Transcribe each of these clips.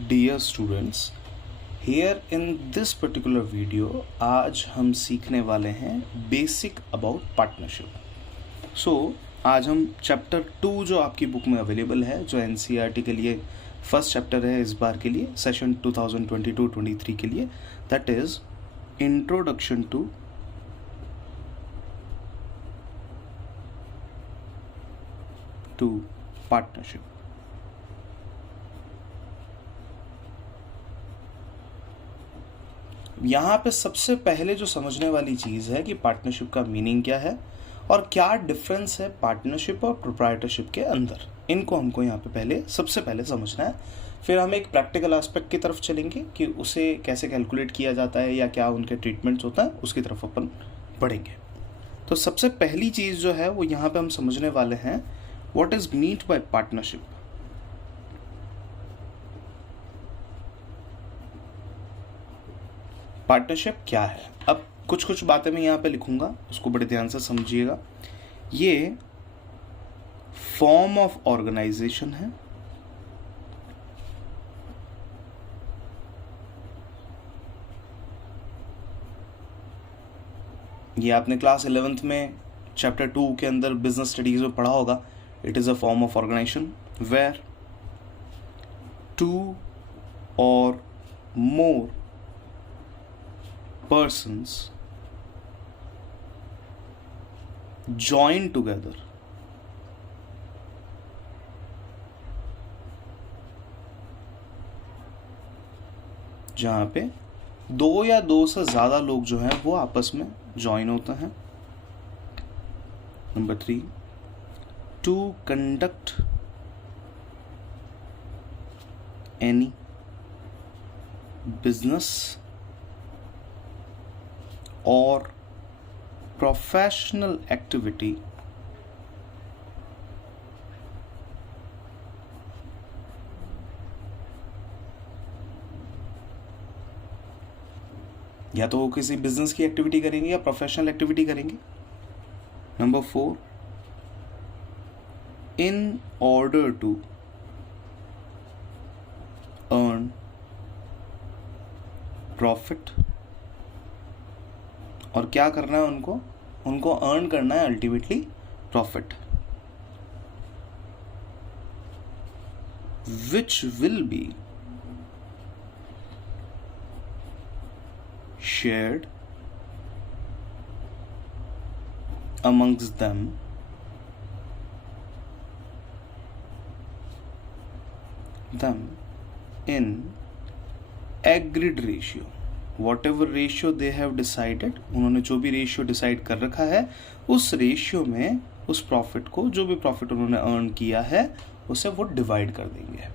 Dear students, here in this particular video आज हम सीखने वाले हैं बेसिक अबाउट पार्टनरशिप। सो आज हम चैप्टर 2 जो आपकी बुक में अवेलेबल है, जो एनसीईआरटी के लिए फर्स्ट चैप्टर है इस बार के लिए, सेशन 2022-23 के लिए, that is introduction to partnership. यहाँ पे सबसे पहले जो समझने वाली चीज़ है कि पार्टनरशिप का मीनिंग क्या है और क्या डिफरेंस है पार्टनरशिप और प्रोप्राइटरशिप के अंदर, इनको हमको यहाँ पे सबसे पहले समझना है। फिर हम एक प्रैक्टिकल एस्पेक्ट की तरफ चलेंगे कि उसे कैसे कैलकुलेट किया जाता है या क्या उनके ट्रीटमेंट्स होता है, उसकी तरफ अपन बढ़ेंगे। तो सबसे पहली चीज़ जो है वो यहाँ पे हम समझने वाले हैं, what is meant by partnership. Partnership क्या है? अब कुछ बातें मैं यहाँ पे लिखूंगा, उसको बड़े ध्यान से समझिएगा। ये फॉर्म ऑफ ऑर्गेनाइजेशन है, ये आपने क्लास 11th में चैप्टर 2 के अंदर बिजनेस स्टडीज में पढ़ा होगा। It is a form of organisation where 2 और more persons join together जहां पे 2 या 2 से ज्यादा लोग जो हैं वो आपस में ज्वाइन होते हैं। Number 3, to conduct any business or professional activity या तो वो किसी बिजनेस की एक्टिविटी करेंगे या प्रोफेशनल एक्टिविटी करेंगे। Number 4, in order to earn profit, और क्या करना है उनको अर्न करना है ultimately profit, which will be shared amongst them in agreed ratio, whatever ratio they have decided, उन्होंने जो भी रेशियो डिसाइड कर रखा है उस रेशियो में उस प्रॉफिट को, जो भी प्रॉफिट उन्होंने अर्न किया है, उसे वो डिवाइड कर देंगे।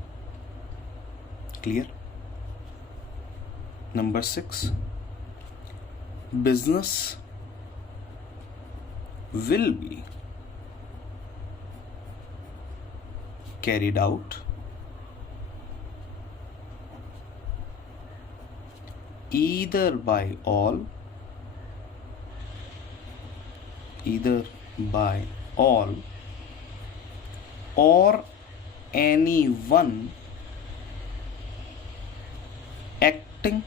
Clear? Number 6, business will be carried out either by all or anyone acting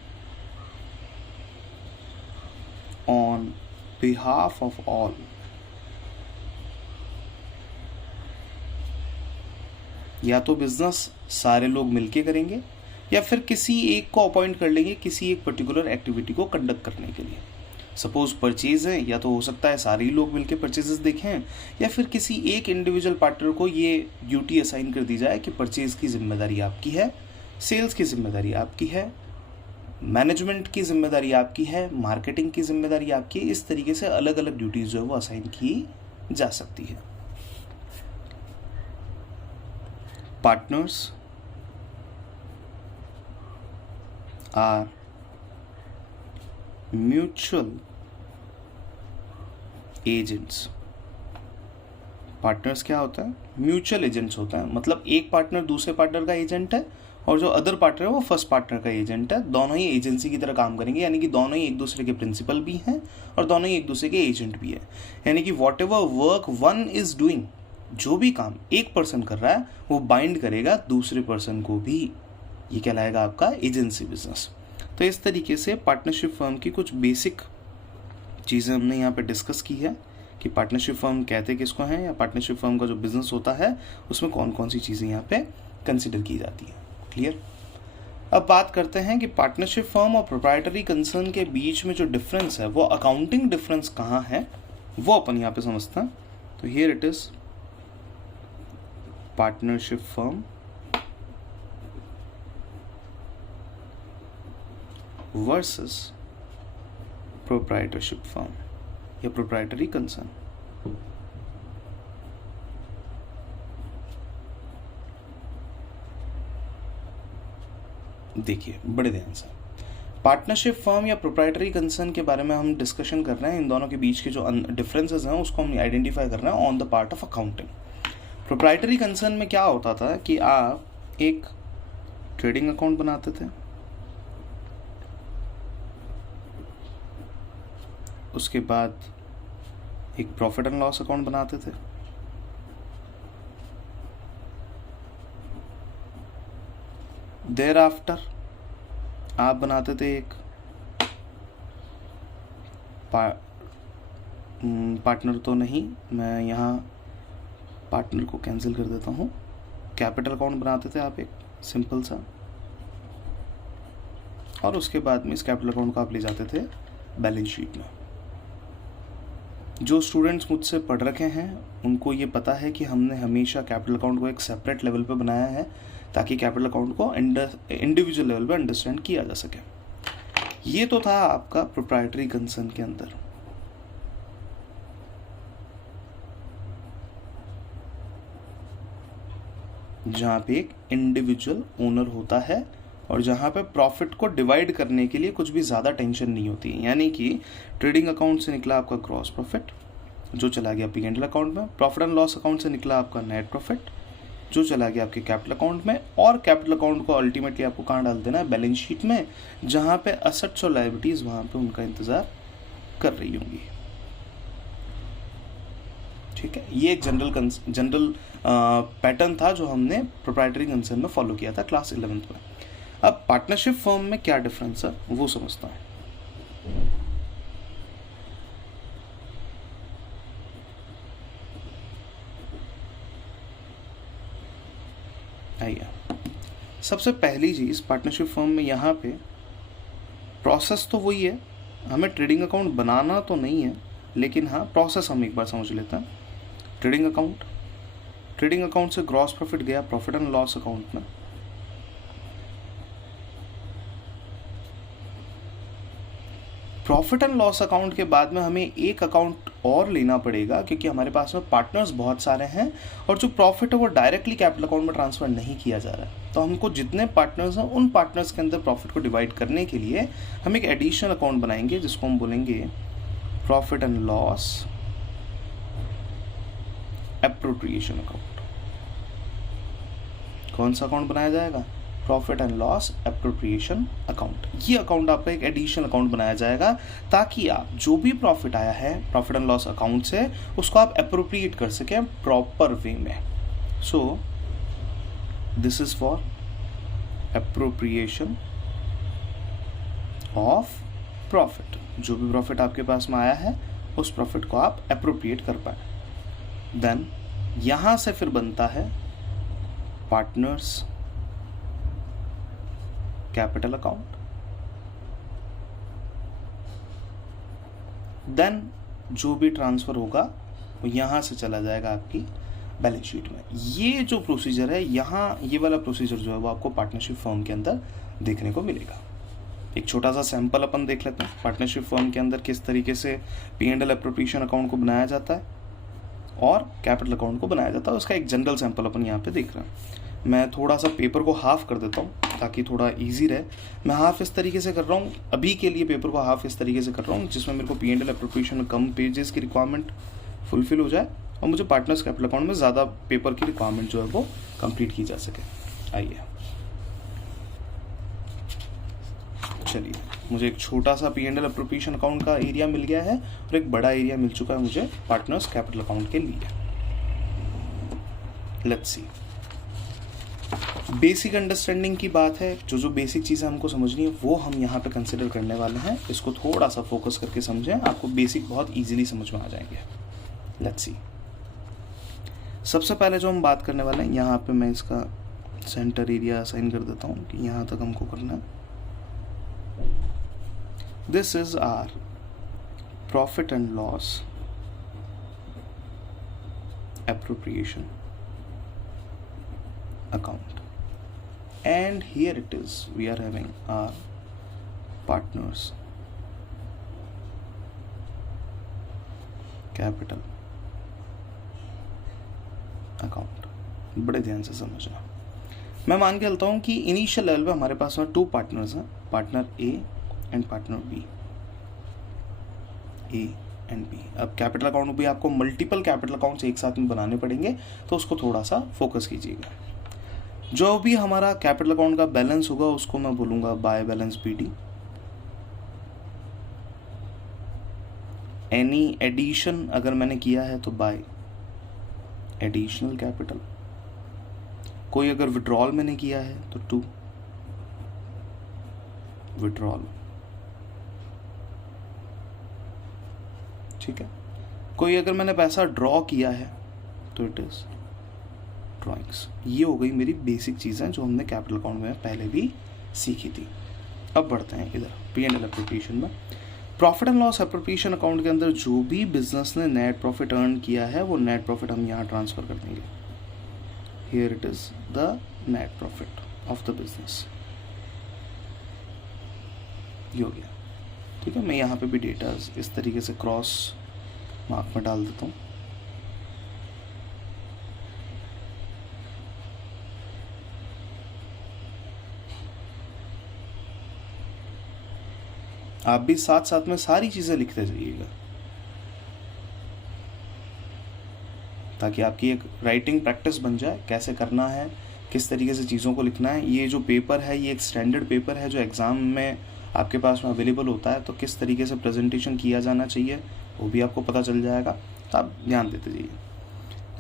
on behalf of all। या तो बिजनेस सारे लोग मिलके करेंगे या फिर किसी एक को अपॉइंट कर लेंगे किसी एक पर्टिकुलर एक्टिविटी को कंडक्ट करने के लिए। सपोज परचेज है, या तो हो सकता है सारे ही लोग मिलकर परचेजेस देखें, या फिर किसी एक इंडिविजुअल पार्टनर को ये ड्यूटी असाइन कर दी जाए कि परचेज की जिम्मेदारी आपकी है, सेल्स की जिम्मेदारी आपकी है, मैनेजमेंट की जिम्मेदारी आपकी है, मार्केटिंग की जिम्मेदारी आपकी है। इस तरीके से अलग अलग ड्यूटीज जो है वो असाइन की जा सकती है। Partners are mutual agents। Partners क्या होता है? म्यूचुअल एजेंट्स होता है। मतलब एक पार्टनर दूसरे पार्टनर का एजेंट है और जो अदर पार्टनर है वो फर्स्ट पार्टनर का एजेंट है। दोनों ही एजेंसी की तरह काम करेंगे, यानी कि दोनों ही एक दूसरे के प्रिंसिपल भी हैं और दोनों ही एक दूसरे के एजेंट भी है। यानी कि what ever work one is doing, जो भी काम एक पर्सन कर रहा है वो बाइंड करेगा दूसरे पर्सन को भी। ये कहलाएगा आपका एजेंसी बिजनेस। तो इस तरीके से पार्टनरशिप फर्म की कुछ बेसिक चीज़ें हमने यहाँ पे डिस्कस की है कि पार्टनरशिप फर्म कहते किसको हैं, या पार्टनरशिप फर्म का जो बिजनेस होता है उसमें कौन कौन सी चीज़ें यहाँ पे कंसिडर की जाती है। क्लियर। अब बात करते हैं कि पार्टनरशिप फर्म और प्रोप्राइटरी कंसर्न के बीच में जो डिफरेंस है वो अकाउंटिंग डिफरेंस कहाँ है वो अपन यहाँ पे समझते हैं। तो here it is partnership firm versus proprietorship firm या प्रोप्राइटरी कंसर्न। देखिए बड़े ध्यान से, पार्टनरशिप फर्म या प्रोप्राइटरी कंसर्न के बारे में हम डिस्कशन कर रहे हैं। इन दोनों के बीच के जो डिफरेंसेस हैं उसको हम आइडेंटिफाई कर रहे हैं on the part of accounting. Proprietary concern में क्या होता था कि आप एक ट्रेडिंग अकाउंट बनाते थे, उसके बाद एक प्रॉफिट एंड लॉस अकाउंट बनाते थे, देयर आफ्टर आप बनाते थे एक पार्टनर तो नहीं, मैं यहाँ पार्टनर को कैंसिल कर देता हूँ, कैपिटल अकाउंट बनाते थे आप एक सिंपल सा, और उसके बाद में इस कैपिटल अकाउंट को आप ले जाते थे बैलेंस शीट में। जो स्टूडेंट्स मुझसे पढ़ रखे हैं उनको ये पता है कि हमने हमेशा कैपिटल अकाउंट को एक सेपरेट लेवल पे बनाया है ताकि कैपिटल अकाउंट को इंडिविजुअल लेवल पे अंडरस्टैंड किया जा सके। ये तो था आपका प्रोप्राइटरी कंसर्न के अंदर। जहां पे एक इंडिविजुअल ओनर होता है और जहां पे प्रॉफिट को डिवाइड करने के लिए कुछ भी ज़्यादा टेंशन नहीं होती है। यानी कि ट्रेडिंग अकाउंट से निकला आपका ग्रॉस प्रॉफिट जो चला गया P&L अकाउंट में, प्रॉफिट एंड लॉस अकाउंट से निकला आपका नेट प्रॉफिट जो चला गया आपके कैपिटल अकाउंट में, और कैपिटल अकाउंट को अल्टीमेटली आपको कहाँ डाल देना है, बैलेंस शीट में, जहां पे असेट्स और लायबिलिटीज वहां पे उनका इंतजार कर रही होंगी। ठीक है, ये एक जनरल पैटर्न था जो हमने प्रोप्राइटरी कंसर्न में फॉलो किया था क्लास 11th में। अब पार्टनरशिप फर्म में क्या डिफरेंस है वो समझता हूं। आइए, सबसे पहली चीज पार्टनरशिप फर्म में यहाँ पे प्रोसेस तो वही है, हमें ट्रेडिंग अकाउंट बनाना तो नहीं है, लेकिन हाँ प्रोसेस हम एक बार समझ लेते हैं। ट्रेडिंग अकाउंट से ग्रॉस प्रॉफिट गया प्रॉफिट एंड लॉस अकाउंट में, प्रॉफिट एंड लॉस अकाउंट के बाद में हमें एक अकाउंट और लेना पड़ेगा क्योंकि हमारे पास में पार्टनर्स बहुत सारे हैं और जो प्रॉफिट है वो डायरेक्टली कैपिटल अकाउंट में ट्रांसफर नहीं किया जा रहा है। तो हमको जितने पार्टनर्स हैं उन पार्टनर्स के अंदर प्रॉफिट को डिवाइड करने के लिए हम एक एडिशनल अकाउंट बनाएंगे जिसको हम बोलेंगे profit and loss appropriation account. कौन सा अकाउंट बनाया जाएगा? Profit and loss appropriation account. ये अकाउंट आपका एक एडिशनल अकाउंट बनाया जाएगा ताकि आप जो भी प्रॉफिट आया है प्रॉफिट एंड लॉस अकाउंट से उसको आप एप्रोप्रिएट कर सकें प्रॉपर वे में। So this is for appropriation of profit. जो भी प्रॉफिट आपके पास में आया है उस प्रॉफिट को आप एप्रोप्रिएट कर पाए। देन यहां से फिर बनता है पार्टनर्स कैपिटल अकाउंट। देन जो भी ट्रांसफर होगा वो यहां से चला जाएगा आपकी बैलेंस शीट में। ये जो प्रोसीजर है यहाँ, ये वाला प्रोसीजर जो है वो आपको पार्टनरशिप फर्म के अंदर देखने को मिलेगा। एक छोटा सा सैंपल अपन देख लेते हैं पार्टनरशिप फर्म के अंदर किस तरीके से P&L एप्रोप्रिएशन अकाउंट को बनाया जाता है और कैपिटल अकाउंट को बनाया जाता है। उसका एक जनरल सैंपल अपन यहाँ पे देख रहे हैं। मैं थोड़ा सा पेपर को हाफ कर देता हूँ ताकि थोड़ा इजी रहे। मैं हाफ इस तरीके से कर रहा हूँ, अभी के लिए पेपर को हाफ इस तरीके से कर रहा हूँ जिसमें मेरे को P&L एप्रोप्रिएशन में कम पेजेस की रिक्वायरमेंट फुलफिल हो जाए और मुझे पार्टनर्स कैपिटल अकाउंट में ज़्यादा पेपर की रिक्वायरमेंट जो है वो कंप्लीट की जा सके। आइए चलिए, मुझे एक छोटा सा P&L एप्रोप्रिएशन अकाउंट का एरिया मिल गया है और एक बड़ा एरिया मिल चुका है मुझे पार्टनर्स कैपिटल अकाउंट के लिए। Let's see. बेसिक अंडरस्टैंडिंग की बात है, जो बेसिक चीज़ें हमको समझनी है वो हम यहाँ पे कंसिडर करने वाले हैं। इसको थोड़ा सा फोकस करके समझें, आपको बेसिक बहुत इजीली समझ में आ जाएंगे। Let's see. सबसे पहले जो हम बात करने वाले हैं, यहाँ पे मैं इसका सेंटर एरिया असाइन कर देता हूँ कि यहाँ तक हमको करना है। This is our profit and loss appropriation account, and here it is, we are having our partners capital account। बड़े ध्यान से समझना। मैं मान के चलता हूँ कि इनिशियल लेवल पे हमारे पास में 2 पार्टनर्स हैं, partner A and partner B, A and B. अब कैपिटल अकाउंट भी आपको मल्टीपल कैपिटल अकाउंट्स एक साथ में बनाने पड़ेंगे, तो उसको थोड़ा सा फोकस कीजिएगा। जो भी हमारा कैपिटल अकाउंट का बैलेंस होगा उसको मैं बोलूँगा by balance BD. Any addition अगर मैंने किया है तो बाय एडिशनल कैपिटल। कोई अगर विड्रॉल मैंने किया है तो टू विड्रॉल। ठीक है। कोई अगर मैंने पैसा ड्रॉ किया है तो इट इज ड्रॉइंग्स। ये हो गई मेरी बेसिक चीज़ें जो हमने कैपिटल अकाउंट में पहले भी सीखी थी। अब बढ़ते हैं इधर P&L एप्रोप्रिएशन में। Profit and loss appropriation account के अंदर जो भी बिजनेस ने नेट प्रॉफिट अर्न किया है वो नेट प्रॉफिट हम यहाँ ट्रांसफर कर देंगे। Here it is the net profit of the business. ये हो गया। ठीक है। मैं यहाँ पे भी डेटा इस तरीके से क्रॉस मार्क में डाल देता हूँ। आप भी साथ साथ में सारी चीजें लिखते जाइएगा ताकि आपकी एक राइटिंग प्रैक्टिस बन जाए, कैसे करना है, किस तरीके से चीज़ों को लिखना है। ये जो पेपर है ये एक स्टैंडर्ड पेपर है जो एग्ज़ाम में आपके पास में अवेलेबल होता है, तो किस तरीके से प्रेजेंटेशन किया जाना चाहिए वो भी आपको पता चल जाएगा, तो आप ध्यान देते जाइए।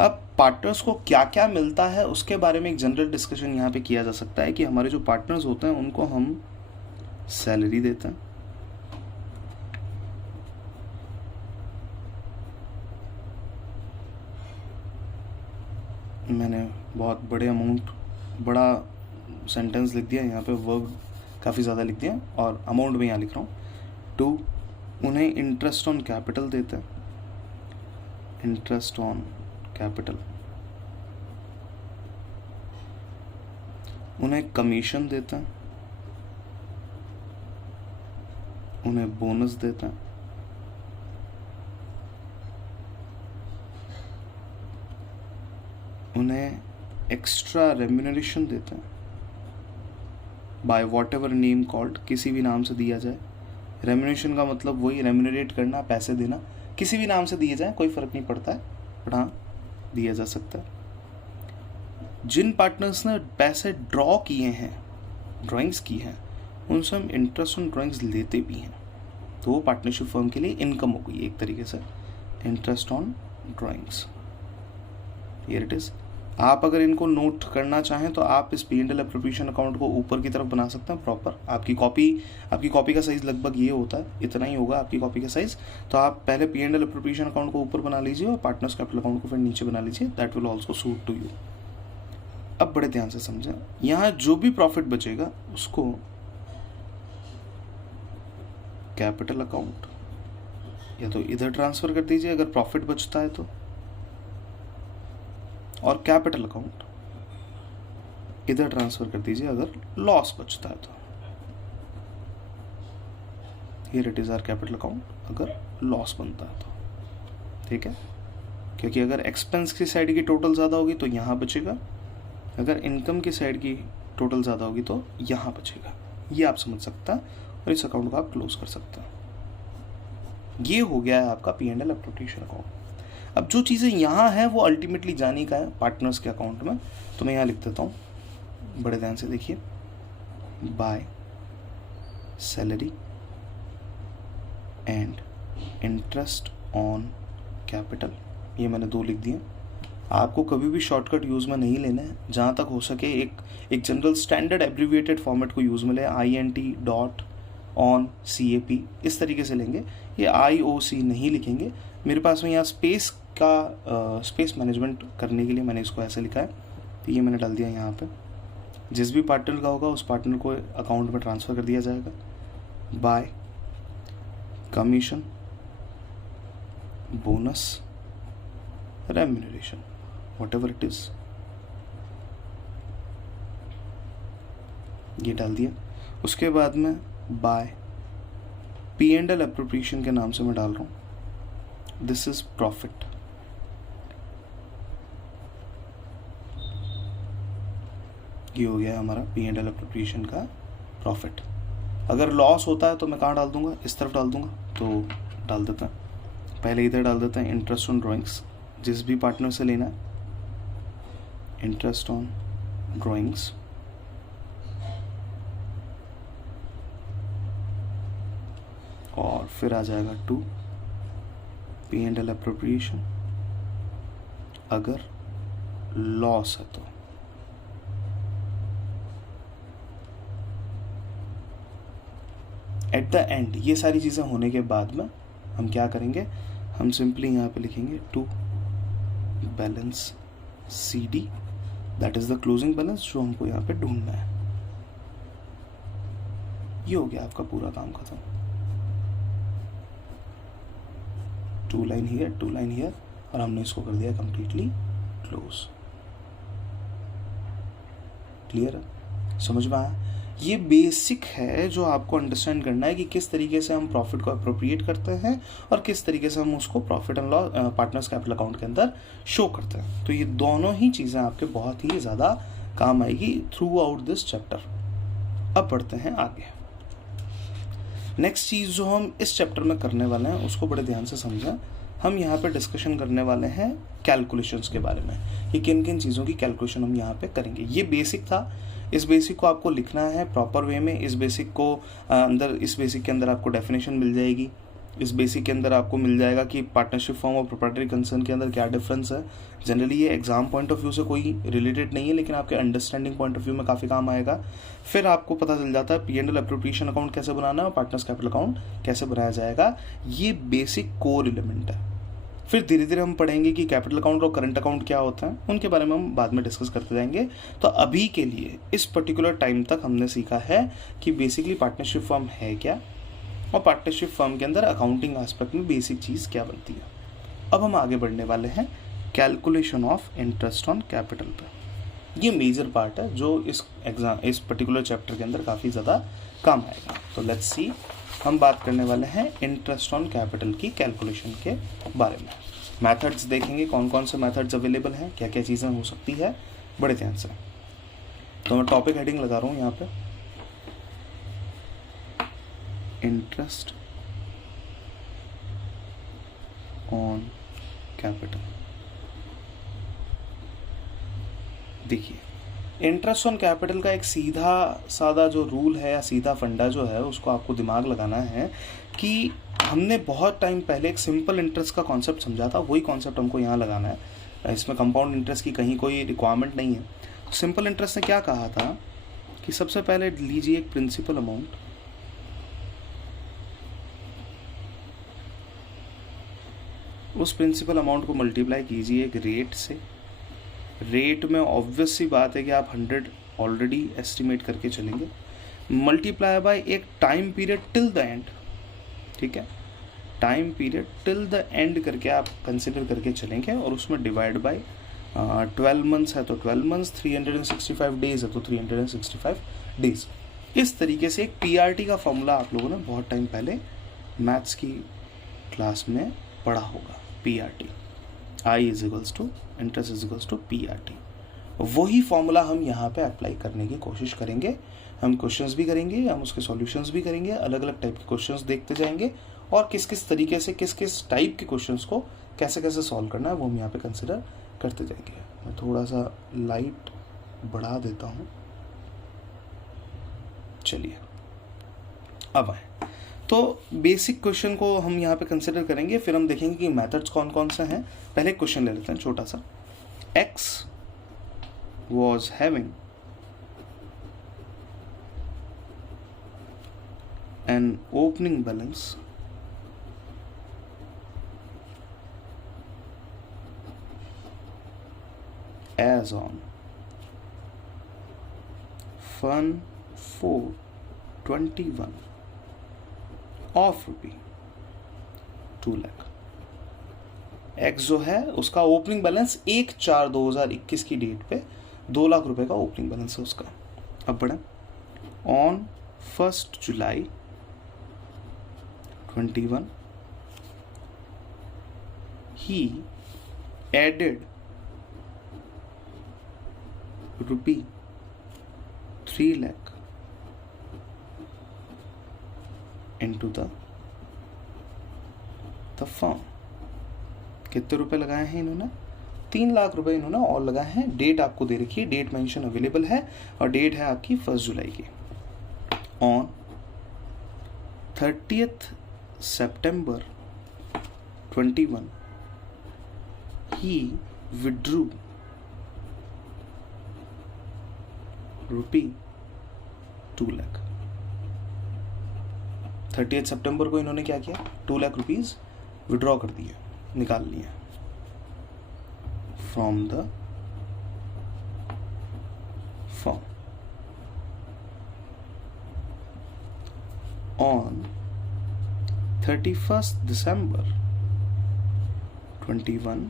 अब पार्टनर्स को क्या क्या मिलता है उसके बारे में एक जनरल डिस्कशन यहाँ पे किया जा सकता है कि हमारे जो पार्टनर्स होते हैं उनको हम सैलरी देते हैं, मैंने बहुत बड़े अमाउंट बड़ा सेंटेंस लिख दिया यहाँ पे, वर्ब काफ़ी ज़्यादा लिख दिया और अमाउंट में यहाँ लिख रहा हूँ। 2 उन्हें इंटरेस्ट ऑन कैपिटल देते हैं, इंटरेस्ट ऑन कैपिटल। उन्हें कमीशन देते हैं, उन्हें बोनस देते हैं, उन्हें एक्स्ट्रा रेम्यूनरेशन देते हैं by what ever name called, किसी भी नाम से दिया जाए। रेम्यूनरेशन का मतलब वही रेम्यूनरेट करना, पैसे देना, किसी भी नाम से दिए जाए कोई फ़र्क नहीं पड़ता है, बट हाँ दिया जा सकता है। जिन पार्टनर्स ने पैसे ड्रॉ किए हैं, ड्राइंग्स की हैं, उनसे हम इंटरेस्ट ऑन ड्राइंग्स लेते भी हैं, तो वो पार्टनरशिप फर्म के लिए इनकम हो गई एक तरीके से, interest on drawings. Here it is. आप अगर इनको नोट करना चाहें तो आप इस P&L एप्रोप्रिएशन अकाउंट को ऊपर की तरफ बना सकते हैं प्रॉपर। आपकी कॉपी का साइज़ लगभग ये होता है, इतना ही होगा आपकी कॉपी का साइज़। तो आप पहले P&L एप्रोप्रिएशन अकाउंट को ऊपर बना लीजिए और पार्टनर्स कैपिटल अकाउंट को फिर नीचे बना लीजिए। That will also suit to you. अब बड़े ध्यान से समझें, यहाँ जो भी प्रॉफिट बचेगा उसको कैपिटल अकाउंट या तो इधर ट्रांसफ़र कर दीजिए अगर प्रॉफिट बचता है तो, और कैपिटल अकाउंट इधर ट्रांसफर कर दीजिए अगर लॉस बचता है तो। Here it is our capital account अगर लॉस बनता है तो। ठीक है, क्योंकि अगर एक्सपेंस की साइड की टोटल ज़्यादा होगी तो यहाँ बचेगा, अगर इनकम की साइड की टोटल ज़्यादा होगी तो यहाँ बचेगा। ये आप समझ सकते हैं और इस अकाउंट को आप क्लोज कर सकते हैं। ये हो गया है आपका P&L एप्रोप्रिएशन अकाउंट। अब जो चीज़ें यहाँ हैं वो अल्टीमेटली जाने का है पार्टनर्स के अकाउंट में, तो मैं यहाँ लिख देता हूँ, बड़े ध्यान से देखिए, by salary and interest on capital. ये मैंने 2 लिख दिए। आपको कभी भी शॉर्टकट यूज़ में नहीं लेना है, जहाँ तक हो सके एक जनरल स्टैंडर्ड एब्रीविएटेड फॉर्मेट को यूज़ में ले, INT डॉट ऑन CAP इस तरीके से लेंगे, ये IOC नहीं लिखेंगे। मेरे पास में यहाँ स्पेस का स्पेस मैनेजमेंट करने के लिए मैंने इसको ऐसे लिखा है, तो ये मैंने डाल दिया यहाँ पे। जिस भी पार्टनर का होगा उस पार्टनर को अकाउंट में ट्रांसफ़र कर दिया जाएगा bye commission bonus remuneration whatever it is, ये डाल दिया। उसके बाद में बाय P&L एप्रोप्रिएशन के नाम से मैं डाल रहा हूँ दिस इज प्रॉफिट। ये हो गया हमारा P&L एप्रोप्रिएशन का प्रॉफिट। अगर लॉस होता है तो मैं कहाँ डाल दूंगा, इस तरफ डाल दूंगा, तो डाल देते हैं पहले इधर डाल देते हैं इंटरेस्ट ऑन ड्राइंग्स, जिस भी पार्टनर से लेना है इंटरेस्ट ऑन ड्राइंग्स, और फिर आ जाएगा टू P&L एप्रोप्रिएशन। अगर लॉस है तो एट द एंड ये सारी चीज़ें होने के बाद में हम क्या करेंगे, हम सिंपली यहाँ पे लिखेंगे to balance CD, that is the closing balance जो हमको यहाँ पे ढूंढना है। ये हो गया आपका पूरा काम खत्म। 2 लाइन हियर 2 लाइन हियर, और हमने इसको कर दिया कंप्लीटली क्लोज। क्लियर है, समझ में आया? ये बेसिक है जो आपको अंडरस्टैंड करना है कि किस तरीके से हम प्रॉफिट को अप्रोप्रिएट करते हैं और किस तरीके से हम उसको profit and loss partners capital account के अंदर शो करते हैं। तो ये दोनों ही चीज़ें आपके बहुत ही ज़्यादा काम आएगी थ्रू आउट दिस चैप्टर। अब बढ़ते हैं आगे। नेक्स्ट चीज़ जो हम इस चैप्टर में करने वाले हैं उसको बड़े ध्यान से समझें। हम यहाँ पे डिस्कशन करने वाले हैं कैलकुलेशंस के बारे में, कि किन किन चीज़ों की कैलकुलेशन हम यहाँ पे करेंगे। ये बेसिक था, इस बेसिक को आपको लिखना है प्रॉपर वे में। इस बेसिक के अंदर आपको डेफिनेशन मिल जाएगी। इस बेसिक के अंदर आपको मिल जाएगा कि पार्टनरशिप फॉर्म और प्रोप्राइटरी कंसर्न के अंदर क्या डिफरेंस है। जनरली ये एग्जाम पॉइंट ऑफ व्यू से कोई रिलेटेड नहीं है, लेकिन आपके अंडरस्टैंडिंग पॉइंट ऑफ व्यू में काफ़ी काम आएगा। फिर आपको पता चल जाता है P&L एप्रोप्रिएशन अकाउंट कैसे बनाना है और पार्टनर्स कैपिटल अकाउंट कैसे बनाया जाएगा। ये बेसिक कोर एलिमेंट है। फिर धीरे धीरे हम पढ़ेंगे कि कैपिटल अकाउंट और करंट अकाउंट क्या होता है, उनके बारे में हम बाद में डिस्कस करते जाएंगे। तो अभी के लिए इस पर्टिकुलर टाइम तक हमने सीखा है कि बेसिकली पार्टनरशिप फर्म है क्या और पार्टनरशिप फर्म के अंदर अकाउंटिंग एस्पेक्ट में बेसिक चीज़ क्या बनती है। अब हम आगे बढ़ने वाले हैं calculation of interest on capital पर। ये मेजर पार्ट है जो इस पर्टिकुलर चैप्टर के अंदर काफ़ी ज़्यादा काम आएगा। तो लेट्स सी, हम बात करने वाले हैं इंटरेस्ट ऑन कैपिटल की कैलकुलेशन के बारे में। मेथड्स देखेंगे, कौन कौन से मेथड्स अवेलेबल हैं, क्या क्या चीज़ें हो सकती है, बड़े ध्यान से। तो मैं टॉपिक हेडिंग लगा रहा हूँ यहाँ पे, इंटरेस्ट ऑन कैपिटल। देखिए, इंटरेस्ट ऑन कैपिटल का एक सीधा सादा जो रूल है या सीधा फंडा जो है उसको आपको दिमाग लगाना है कि हमने बहुत टाइम पहले एक सिंपल इंटरेस्ट का कॉन्सेप्ट समझा था, वही कॉन्सेप्ट हमको यहाँ लगाना है। इसमें कंपाउंड इंटरेस्ट की कहीं कोई रिक्वायरमेंट नहीं है। सिंपल इंटरेस्ट ने क्या कहा था कि सबसे पहले लीजिए एक प्रिंसिपल अमाउंट, उस प्रिंसिपल अमाउंट को मल्टीप्लाई कीजिए एक रेट से। रेट में ऑब्वियस सी बात है कि आप 100 ऑलरेडी एस्टिमेट करके चलेंगे, मल्टीप्लाई बाय एक time period till the end. ठीक है, time period till the end करके आप कंसिडर करके चलेंगे और उसमें डिवाइड बाय 12 मंथ्स है तो 12 मंथ्स, 365 डेज है तो 365 डेज। इस तरीके से एक PRT का फॉर्मूला आप लोगों ने बहुत टाइम पहले मैथ्स की क्लास में पढ़ा होगा। PRT, I is equals to interest is equals to PRT। वही फॉर्मूला हम यहाँ पे अप्लाई करने की कोशिश करेंगे। हम क्वेश्चंस भी करेंगे, हम उसके सॉल्यूशंस भी करेंगे, अलग अलग टाइप के क्वेश्चंस देखते जाएंगे और किस किस तरीके से किस किस टाइप के क्वेश्चंस को कैसे कैसे सॉल्व करना है वो हम यहाँ पे कंसिडर करते जाएंगे। मैं थोड़ा सा लाइट बढ़ा देता हूँ। चलिए अब आए तो बेसिक क्वेश्चन को हम यहाँ पे कंसिडर करेंगे, फिर हम देखेंगे कि मेथड्स कौन कौन से हैं। पहले क्वेश्चन ले लेते हैं छोटा सा। X was having an opening balance as on 1/4/21 of रुपये 2 लाख। एक्स जो है उसका ओपनिंग बैलेंस 1/4/2021 की डेट पे 2 लाख रुपए का ओपनिंग बैलेंस है उसका। अब बढ़े, ऑन 1 जुलाई 21 he added रुपये 3 लाख into the फर्म। कितने रुपए लगाए हैं इन्होंने? 3 लाख रुपए इन्होंने और लगाए हैं। डेट आपको दे रखी है, डेट मेंशन अवेलेबल है और डेट है आपकी 1 जुलाई की। On 30th September 21 he withdrew रुपये 2 लाख। 30th सितंबर को इन्होंने क्या किया? 2 लाख रुपीज विड्रॉ कर दिए, निकाल लिया from the firm. On 31st December 21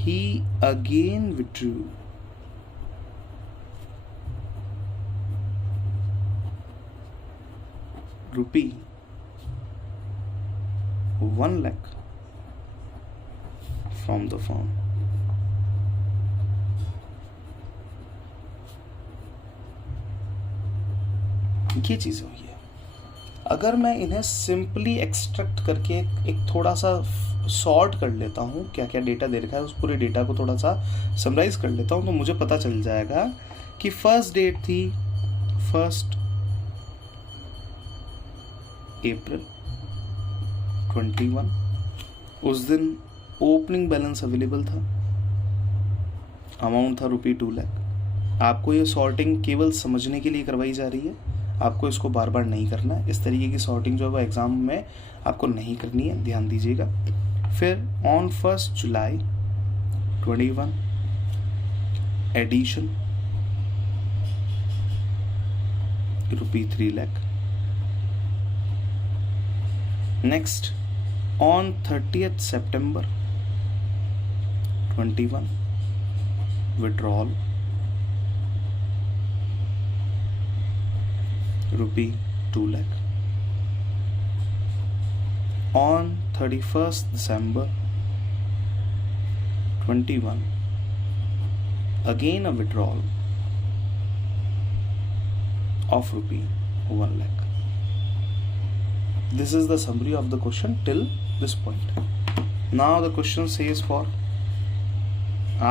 he again withdrew रुपये 1 लाख फ्रॉम द फर्म। ये चीज हुई है। अगर मैं इन्हें सिंपली एक्सट्रैक्ट करके एक थोड़ा सा सॉर्ट कर लेता हूँ, क्या क्या डेटा दे रखा है उस पूरे डेटा को थोड़ा सा समराइज कर लेता हूँ, तो मुझे पता चल जाएगा कि फर्स्ट डेट थी 1 अप्रैल 21। उस दिन ओपनिंग बैलेंस अवेलेबल था, अमाउंट था रुपये 2 लाख। आपको ये सॉर्टिंग केवल समझने के लिए करवाई जा रही है, आपको इसको बार बार नहीं करना है। इस तरीके की सॉर्टिंग जो है वो एग्जाम में आपको नहीं करनी है, ध्यान दीजिएगा। फिर ऑन 1 जुलाई 21 एडिशन रुपये 3 lakh. Next on 30th September 21 withdrawal रुपये 2 lakh. On 31st December 21 again a withdrawal of रुपये 1 lakh. This is the summary of the question till this point. Now the question says for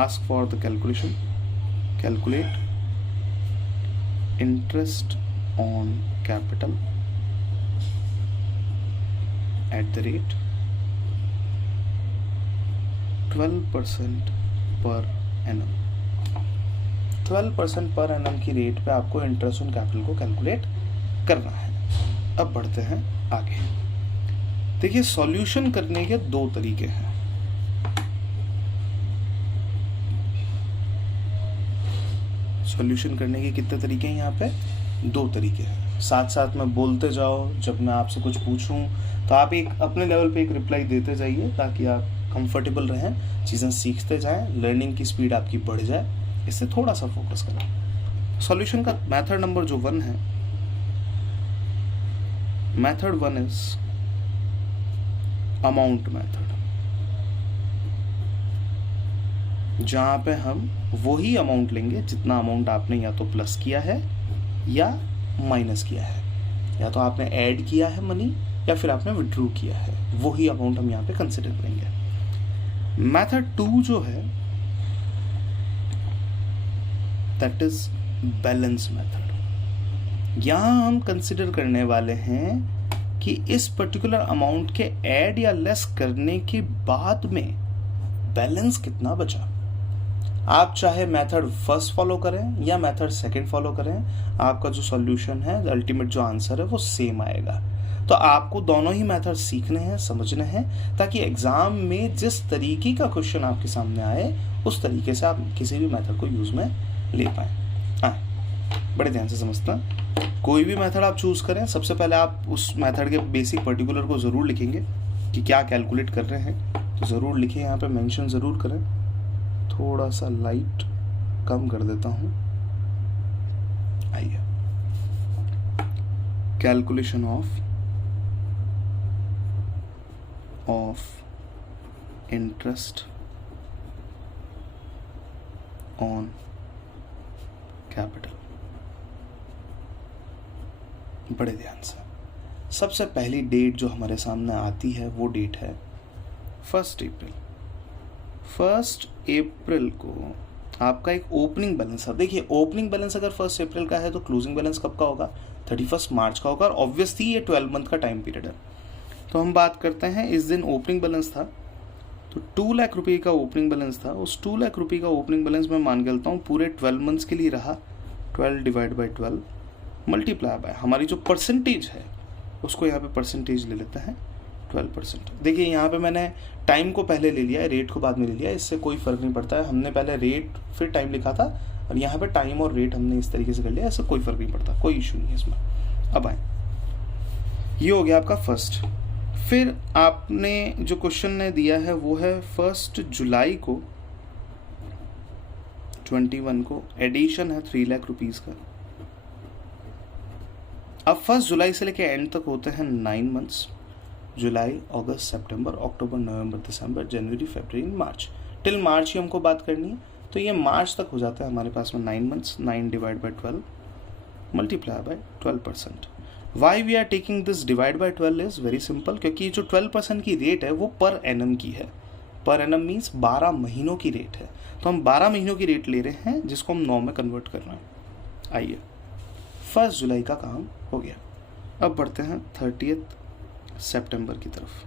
ask for the calculation. Calculate interest on capital at the rate 12% per annum. 12% पर annum की rate पे आपको interest on capital को calculate करना है। अब बढ़ते हैं आगे। देखिए, सॉल्यूशन करने के 2 तरीके हैं। सॉल्यूशन करने के कितने तरीके हैं? यहाँ पे 2 तरीके हैं। साथ साथ में बोलते जाओ, जब मैं आपसे कुछ पूछूं तो आप एक अपने लेवल पे एक रिप्लाई देते जाइए, ताकि आप कंफर्टेबल रहें, चीज़ें सीखते जाएं, लर्निंग की स्पीड आपकी बढ़ जाए। इससे थोड़ा सा फोकस करें। सॉल्यूशन का मेथड नंबर जो 1 है, मेथड 1 इज अमाउंट मेथड, जहां पे हम वही अमाउंट लेंगे जितना अमाउंट आपने या तो प्लस किया है या माइनस किया है, या तो आपने ऐड किया है मनी या फिर आपने विड्रॉ किया है, वही अमाउंट हम यहाँ पे कंसिडर करेंगे। मेथड 2 जो है दैट इज बैलेंस मेथड। यहां हम कंसिडर करने वाले हैं कि इस पर्टिकुलर अमाउंट के ऐड या लेस करने के बाद में बैलेंस कितना बचा। आप चाहे मेथड फर्स्ट फॉलो करें या मेथड सेकंड फॉलो करें, आपका जो सॉल्यूशन है, अल्टीमेट जो आंसर है वो सेम आएगा। तो आपको दोनों ही मेथड सीखने हैं, समझने हैं, ताकि एग्जाम में जिस तरीके का क्वेश्चन आपके सामने आए उस तरीके से आप किसी भी मेथड को यूज में ले पाए। हाँ, बड़े ध्यान से समझते हैं। कोई भी मेथड आप चूज करें, सबसे पहले आप उस मेथड के बेसिक पर्टिकुलर को जरूर लिखेंगे कि क्या कैलकुलेट कर रहे हैं, तो जरूर लिखें, यहाँ पे मेंशन जरूर करें। थोड़ा सा लाइट कम कर देता हूं। आइए, calculation of interest on capital. बड़े ध्यान से, सबसे पहली डेट जो हमारे सामने आती है वो डेट है 1 अप्रैल। 1 अप्रैल को आपका एक ओपनिंग बैलेंस है। देखिए, ओपनिंग बैलेंस अगर 1 अप्रैल का है तो क्लोजिंग बैलेंस कब का होगा? 31 मार्च का होगा। और ऑब्वियसली ये 12 मंथ का टाइम पीरियड है। तो हम बात करते हैं, इस दिन ओपनिंग बैलेंस था, तो 2 लाख रुपए का ओपनिंग बैलेंस था। उस 2 लाख रुपए का ओपनिंग बैलेंस मैं मान के चलता हूँ पूरे 12 मंथ्स के लिए रहा। 12 डिवाइड बाई 12 मल्टीप्लाई बाय हमारी जो परसेंटेज है उसको यहाँ पे परसेंटेज ले लेते हैं 12%। देखिए, यहाँ पे मैंने टाइम को पहले ले लिया है, रेट को बाद में ले लिया है, इससे कोई फर्क नहीं पड़ता है। हमने पहले रेट फिर टाइम लिखा था और यहाँ पे टाइम और रेट हमने इस तरीके से कर लिया, इससे कोई फर्क नहीं पड़ता, कोई इशू नहीं है इसमें। अब आए, ये हो गया आपका फर्स्ट। फिर आपने जो क्वेश्चन ने दिया है वो है 1 जुलाई को 21 को एडिशन है 3 लाख रुपीज का। अब 1 जुलाई से लेकर एंड तक होते हैं 9 मंथ्स, जुलाई, अगस्त, सितंबर, अक्टूबर, नवंबर, दिसंबर, जनवरी, फरवरी, मार्च। टिल मार्च ही हमको बात करनी है, तो ये मार्च तक हो जाता है हमारे पास में 9 months. 9 divide by 12 multiply by 12%। Why we are taking this divide by 12 is very simple, क्योंकि जो 12% की रेट है वो पर एनम की है। पर एनम मीन्स 12 महीनों की रेट है, तो हम 12 महीनों की रेट ले रहे हैं जिसको हम 9 में कन्वर्ट कर रहे हैं। आइए, 1 जुलाई का काम हो गया। अब बढ़ते हैं 30 सितंबर की तरफ।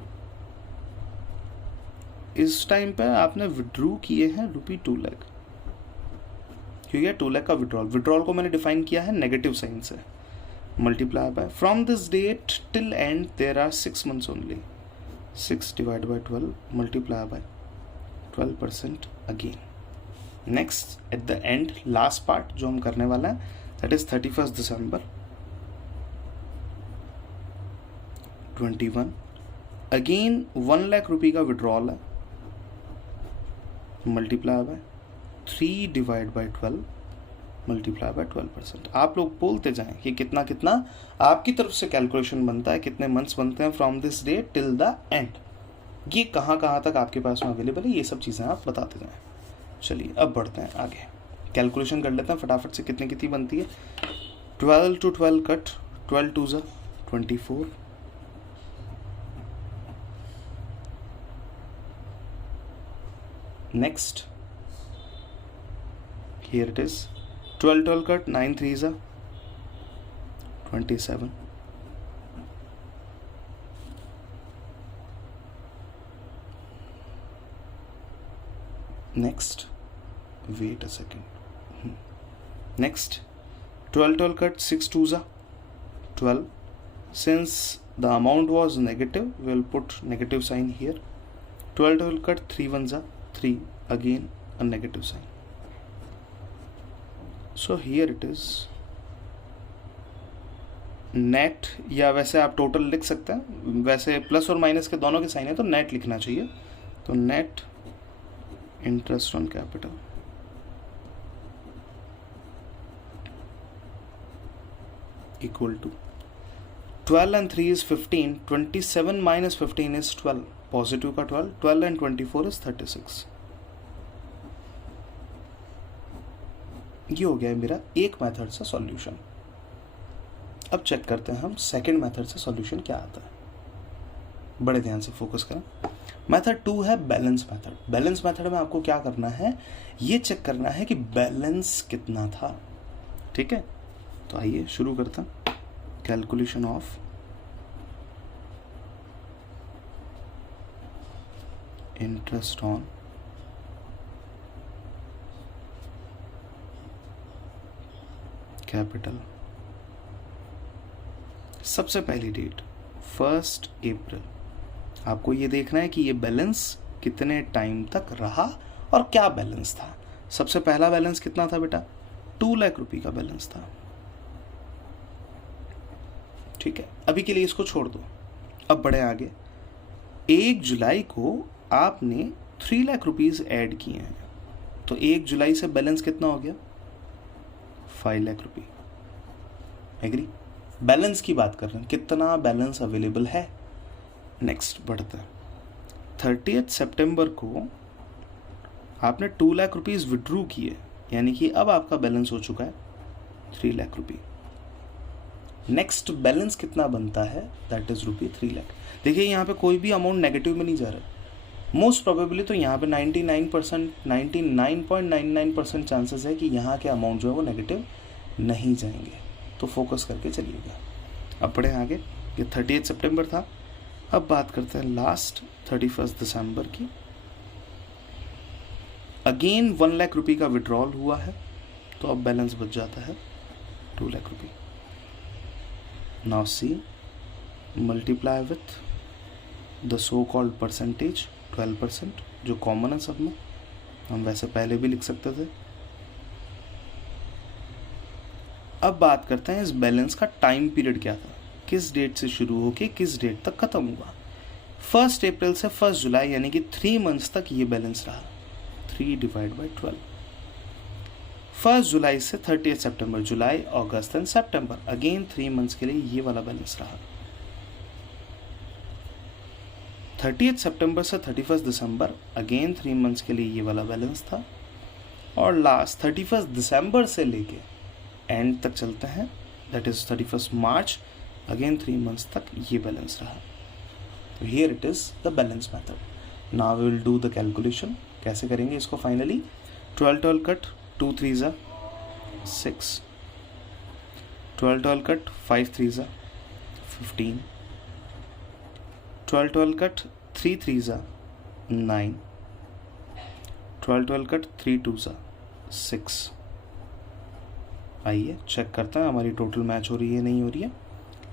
इस टाइम पे आपने विड्रू किए हैं ₹2 लाख, क्योंकि 2 लाख का विड्रॉल को मैंने डिफाइन किया है नेगेटिव साइन से। Multiply by, from this date till end there are 6 months only. 6 divide by 12 multiply by 12% again. Next at the end last part जो हम करने वाला है that is 31 December 21। Again 1 lakh रुपए का विड्रॉल है, multiply by 3 divide by 12 multiply by 12%। आप लोग बोलते जाएं कि कितना कितना आपकी तरफ से कैलकुलेशन बनता है, कितने मंथ्स बनते हैं from this day till the end, ये कहाँ कहाँ तक आपके पास में अवेलेबल है, ये सब चीज़ें आप बताते जाएं। चलिए अब बढ़ते हैं आगे, कैलकुलेशन कर लेते हैं फटाफट से कितनी कितनी बनती है। 12 to 12 कट, 12 2 ज़ा 24, next here it is 12 cut, 9 3 ज़ा 27, next wait a second, next 12 cut, 6 2 ज़ा 12, since the amount was negative we will put negative sign here. 12 cut, 3 1 ज़ा 3, again a negative sign. So here it is net, या वैसे आप total लिख सकते हैं, वैसे प्लस और माइनस के दोनों के साइन है तो नेट लिखना चाहिए। तो net interest on capital equal to 12 and 3 is 15, 27 minus 15 is 12, positive का 12, 12 and 24 is 36। ये हो गया मेरा एक मेथड से सॉल्यूशन। अब चेक करते हैं हम सेकंड मेथड से सॉल्यूशन क्या आता है। बड़े ध्यान से फोकस करें। मेथड 2 है बैलेंस मेथड। बैलेंस मेथड में आपको क्या करना है, ये चेक करना है कि बैलेंस कितना था। ठीक है, तो आइए शुरू करते हैं। Calculation of interest on capital. सबसे पहली डेट 1 अप्रैल। आपको ये देखना है कि ये बैलेंस कितने टाइम तक रहा और क्या बैलेंस था। सबसे पहला बैलेंस कितना था बेटा? 2 लाख रुपए का बैलेंस था। ठीक है, अभी के लिए इसको छोड़ दो। अब बढ़े आगे। 1 जुलाई को आपने 3 लाख रुपीज ऐड किए हैं, तो 1 जुलाई से बैलेंस कितना हो गया? 5 लाख रुपए। एग्री? बैलेंस की बात कर रहे हैं, कितना बैलेंस अवेलेबल है। नेक्स्ट बढ़ता है। 30 सितंबर को आपने 2 लाख रुपीज विड्रू किए, यानी कि अब आपका बैलेंस हो चुका है 3 लाख रुपए। नेक्स्ट बैलेंस कितना बनता है? That is ₹3 lakh. देखिए यहाँ पे कोई भी अमाउंट नेगेटिव में नहीं जा रहा। मोस्ट प्रोबेबली तो यहाँ पे 99.99% चांसेस है कि यहाँ के अमाउंट जो है वो नेगेटिव नहीं जाएंगे, तो फोकस करके चलिएगा। अब बढ़े आगे। ये 30 सितंबर था। अब बात करते हैं लास्ट 31 दिसंबर की। अगेन 1 लाख रुपए का विड्रॉल हुआ है, तो अब बैलेंस बच जाता है 2 लाख रुपए। Now see, multiply with the so called percentage 12%, जो कॉमन है सब में। हम वैसे पहले भी लिख सकते थे। अब बात करते हैं इस बैलेंस का टाइम पीरियड क्या था, किस डेट से शुरू होके किस डेट तक खत्म हुआ। 1 अप्रैल से 1 जुलाई यानी कि 3 मंथ्स तक ये बैलेंस रहा। 3 डिवाइड बाई 12। 1 जुलाई से 30 सितंबर, जुलाई, अगस्त एंड सितंबर, अगेन 3 मंथ्स के लिए ये वाला बैलेंस रहा। 30 सितंबर से 31 दिसंबर, अगेन 3 मंथ्स के लिए ये वाला बैलेंस था। और लास्ट 31 दिसंबर से लेके एंड तक चलते हैं, that is 31 March, again 3 months तक ये बैलेंस रहा। तो here it is the balance method. Now we will do the calculation. कैसे करेंगे इसको finally? 12 cut 2 3 6, 12 cut 5 3 15, 12 cut 3 3 9, 12 cut 3 2 6। आइए चेक करते हैं हमारी टोटल मैच हो रही है नहीं हो रही है।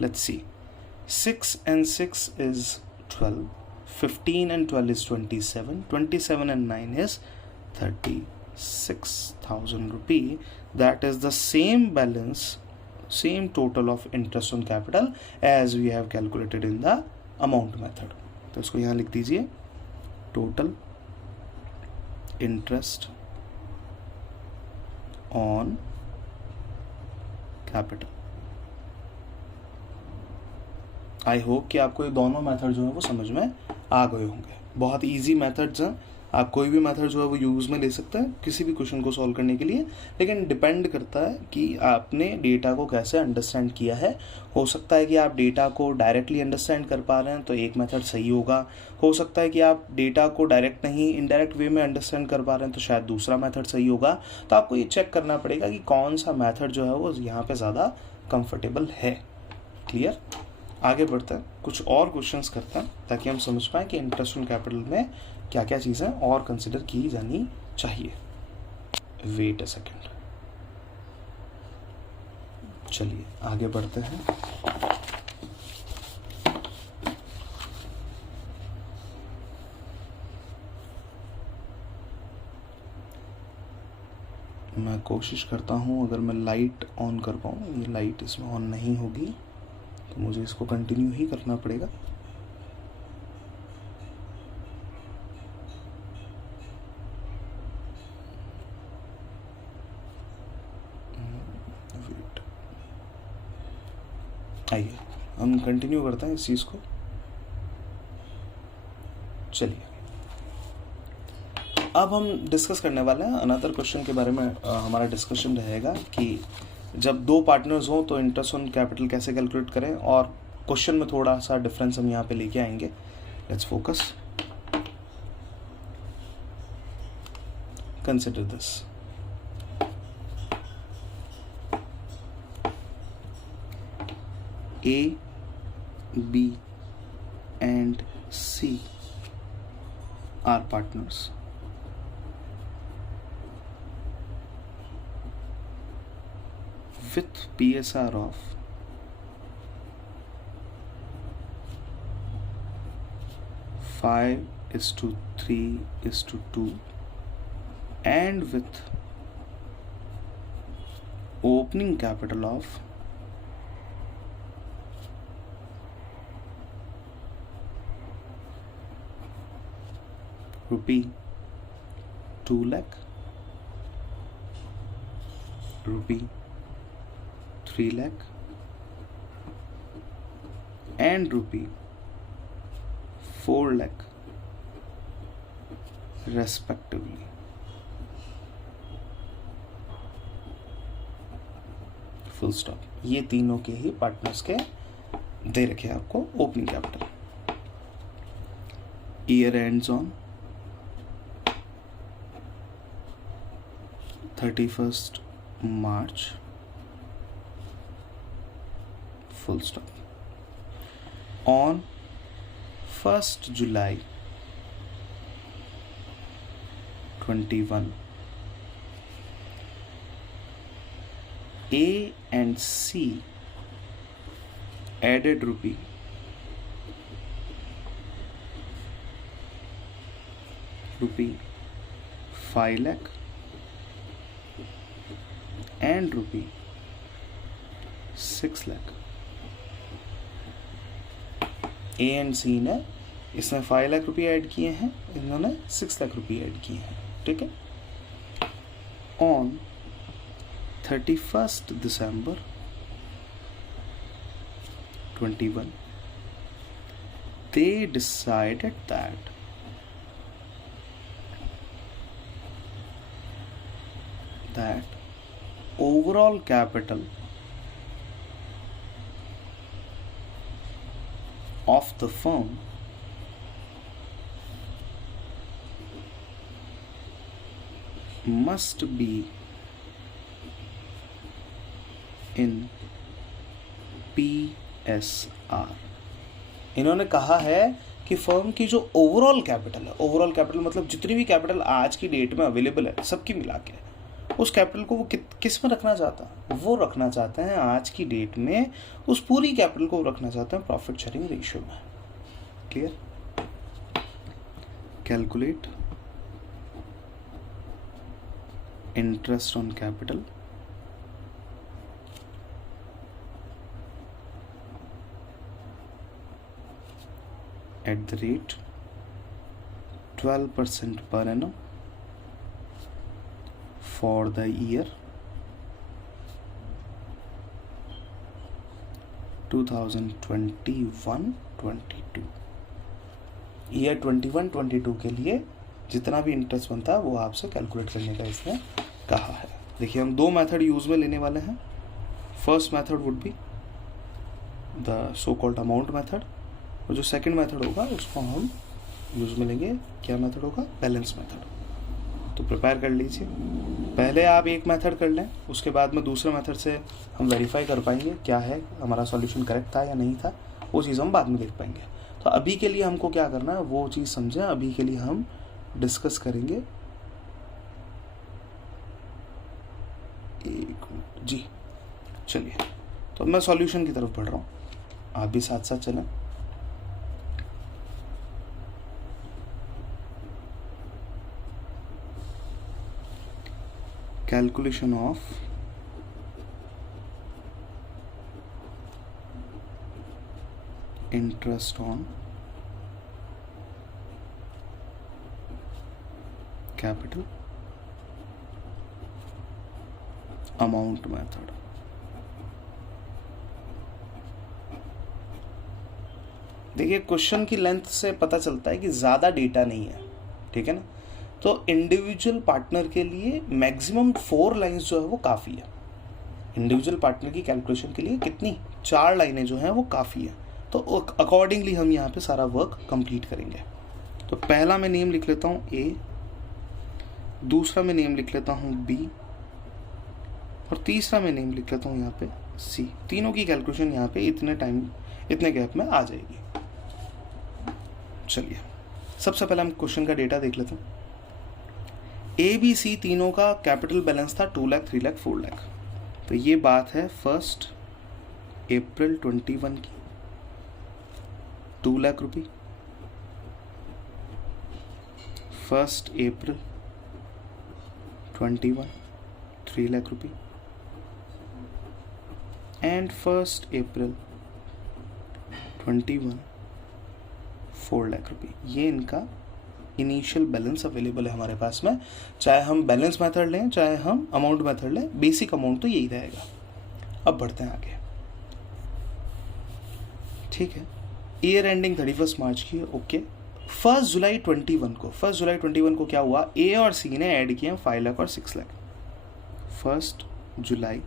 Let's see. 6 and 6 is 12, 15 and 12 is 27, 27 and 9 is 36,000 rupee. That is the same balance, same total of interest on capital as we have calculated in the amount method. तो इसको यहाँ लिख दीजिए, total interest on capital. I hope कि आपको ये दोनों method जो है वो समझ में आ गए होंगे। बहुत इजी मेथड्स हैं, आप कोई भी मेथड जो है वो यूज़ में ले सकते हैं किसी भी क्वेश्चन को सॉल्व करने के लिए, लेकिन डिपेंड करता है कि आपने डेटा को कैसे अंडरस्टैंड किया है। हो सकता है कि आप डेटा को डायरेक्टली अंडरस्टैंड कर पा रहे हैं तो एक मेथड सही होगा, हो सकता है कि आप डेटा को डायरेक्ट नहीं इनडायरेक्ट वे में अंडरस्टैंड कर पा रहे हैं तो शायद दूसरा मेथड सही होगा। तो आपको ये चेक करना पड़ेगा कि कौन सा मेथड जो है वो यहाँ पर ज़्यादा कंफर्टेबल है। क्लियर? आगे बढ़ते हैं, कुछ और क्वेश्चंस करते हैं ताकि हम समझ पाएँ कि इंटरेस्ट ऑन कैपिटल में क्या क्या चीज़ें और कंसिडर की जानी चाहिए। वेट अ सेकेंड, चलिए आगे बढ़ते हैं। मैं कोशिश करता हूँ अगर मैं लाइट ऑन कर पाऊँ। ये लाइट इसमें ऑन नहीं होगी तो मुझे इसको कंटिन्यू ही करना पड़ेगा। आइए हम कंटिन्यू करते हैं इस चीज़ को। चलिए अब हम डिस्कस करने वाले हैं अनदर क्वेश्चन के बारे में। हमारा डिस्कशन रहेगा कि जब दो पार्टनर्स हों तो इंटरेस्ट ऑन कैपिटल कैसे कैलकुलेट करें, और क्वेश्चन में थोड़ा सा डिफरेंस हम यहाँ पे लेके आएंगे। Let's focus, consider this. A, B and C are partners. with PSR of 5:3:2 and with opening capital of rupee 2 lakh, rupee 3 lakh and rupee 4 lakh respectively. Full stop. ये तीनों के ही पार्टनर्स के दे रखे आपको opening capital. Year ends on 31st March, full stop. On 1st July 21, A and C added rupee 5 lakh and rupee 6 lakh। A and C ने इसमें 5 लाख रुपये add किए हैं, इन्होंने 6 लाख रुपये ऐड किए हैं, ठीक है। On 31st December 21, they decided that overall capital of the firm must be in PSR। इन्होंने कहा है कि फर्म की जो ओवरऑल कैपिटल है, ओवरऑल कैपिटल मतलब जितनी भी कैपिटल आज की डेट में अवेलेबल है सबकी मिला के, उस कैपिटल को वो किस में रखना चाहता है, वो रखना चाहते हैं आज की डेट में उस पूरी कैपिटल को रखना चाहते हैं प्रॉफिट शेयरिंग रेशियो में। Clear? Calculate interest on capital at the rate 12% per annum for the year 2021-22। Year 21-22 के लिए जितना भी इंटरेस्ट बनता है वो आपसे कैलकुलेट करने का इसने कहा है। देखिए हम दो मेथड यूज में लेने वाले हैं। First method would be the so called amount method, और जो सेकंड मेथड होगा उसको हम यूज में लेंगे। क्या मेथड होगा? Balance method. तो प्रिपेयर कर लीजिए। पहले आप एक मेथड कर लें, उसके बाद में दूसरे मेथड से हम वेरीफाई कर पाएंगे क्या है हमारा सॉल्यूशन करेक्ट था या नहीं था, वो चीज़ हम बाद में देख पाएंगे। तो अभी के लिए हमको क्या करना है वो चीज़ समझें। अभी के लिए हम डिस्कस करेंगे। एक मिनट जी, चलिए। तो मैं सॉल्यूशन की तरफ बढ़ रहा हूँ, आप भी साथ साथ चलें। Calculation of interest on capital amount method। देखिए क्वेश्चन की लेंथ से पता चलता है कि ज़्यादा डेटा नहीं है, ठीक है ना। तो इंडिविजुअल पार्टनर के लिए मैक्सिमम 4 लाइंस जो है वो काफ़ी है। इंडिविजुअल पार्टनर की कैलकुलेशन के लिए कितनी 4 लाइनें जो हैं वो काफ़ी है। तो अकॉर्डिंगली हम यहाँ पे सारा वर्क कंप्लीट करेंगे। तो पहला मैं नेम लिख लेता हूँ ए, दूसरा मैं नेम लिख लेता हूँ बी, और तीसरा मैं नेम लिख लेता हूँ यहाँ पे सी। तीनों की कैलकुलेशन यहाँ पे इतने गैप में आ जाएगी। चलिए सबसे पहले हम क्वेश्चन का डेटा देख लेते हैं। ए बी सी तीनों का कैपिटल बैलेंस था 2 लाख, 3 लाख, 4 लाख, तो ये बात है 1 अप्रैल 21 की, 2 लाख रुपये। 1 अप्रैल 21, 3 लाख रुपये। एंड 1 अप्रैल 21, 4 लाख रुपये। ये इनका इनिशियल बैलेंस अवेलेबल है हमारे पास में। चाहे हम बैलेंस मेथड लें, चाहे हम अमाउंट मेथड लें, बेसिक अमाउंट तो यही रहेगा। अब बढ़ते हैं आगे। ठीक है, ईयर एंडिंग 31 मार्च की है। ओके, 1 जुलाई 21 को क्या हुआ, ए और सी ने ऐड किए 5 लाख और 6 लाख। 1 जुलाई